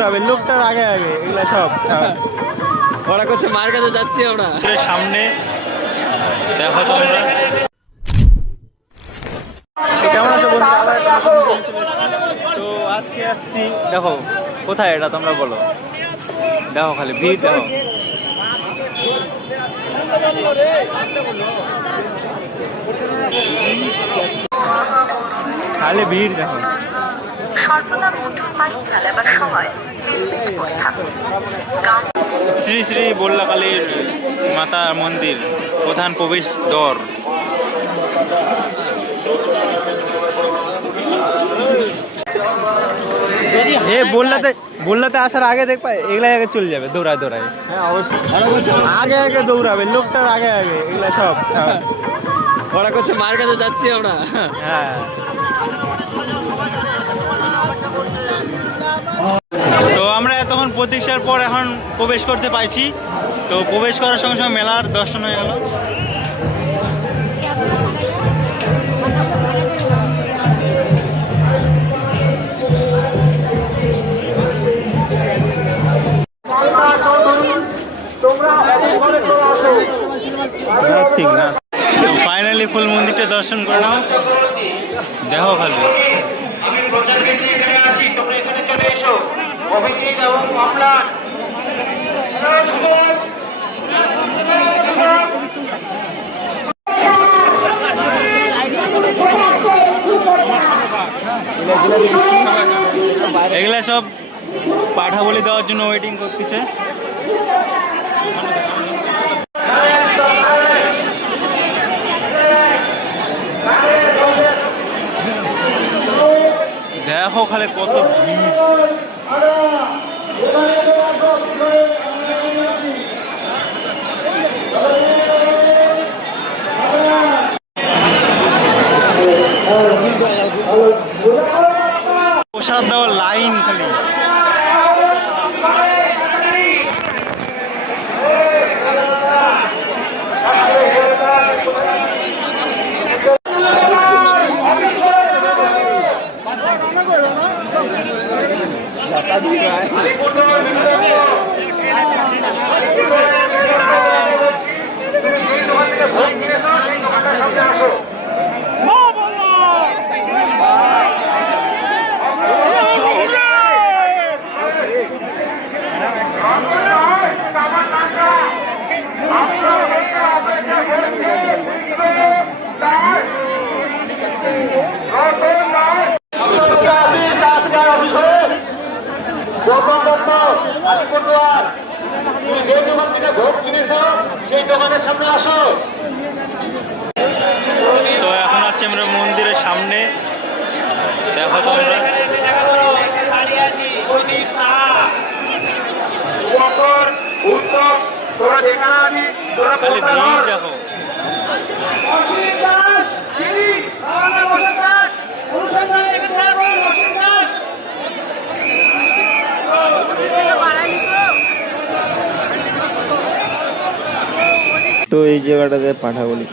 লোকটার আগে আগে এগুলা সব ওরা করছে মার কাছে যাচ্ছি আমরা সামনে দেখো তোমরা। কেমন আছো বন্ধু? আবার একটা নতুন ভিডিও চলে এসেছি। তো আজকে আসছি, দেখো কোথায় এটা তোমরা বলো। দেখো খালি ভিড়, দেখো খালি ভিড়, দেখো শ্রী শ্রী বল্লাকালীর মাতা মন্দির প্রধান প্রবেশ দ্বার। বললাতে আসার আগে দেখবা এগুলাই আগে চলে যাবে দৌড়ায় দৌড়ায়। হ্যাঁ অবশ্যই আগে আগে দৌড়াবে, লোকটার আগে আগে এগুলা সব ওরা করছে মার কাছে যাচ্ছি আমরা। হ্যাঁ তো আমরা এতক্ষণ প্রতীক্ষার পর এখন প্রবেশ করতে পাইছি। তো প্রবেশ করার সঙ্গে সঙ্গে মেলার দর্শন হয়ে গেল। ঠিক না, তো ফাইনালি ফুল মন্দিরটা দর্শন করে নাও, দেখো খালি এগুলা সব পাঠা বলি দেওয়ার জন্য ওয়েটিং করতেছে। দেখো খালি কত ভিড়। প্রসাদ দেওয়ার লাইন খালি। তো এখন আছি আমরা মন্দিরের সামনে, দেখো তোমরা খালি ভিড় দেখো। তো এই জায়গাটাতে পাঠা বলি।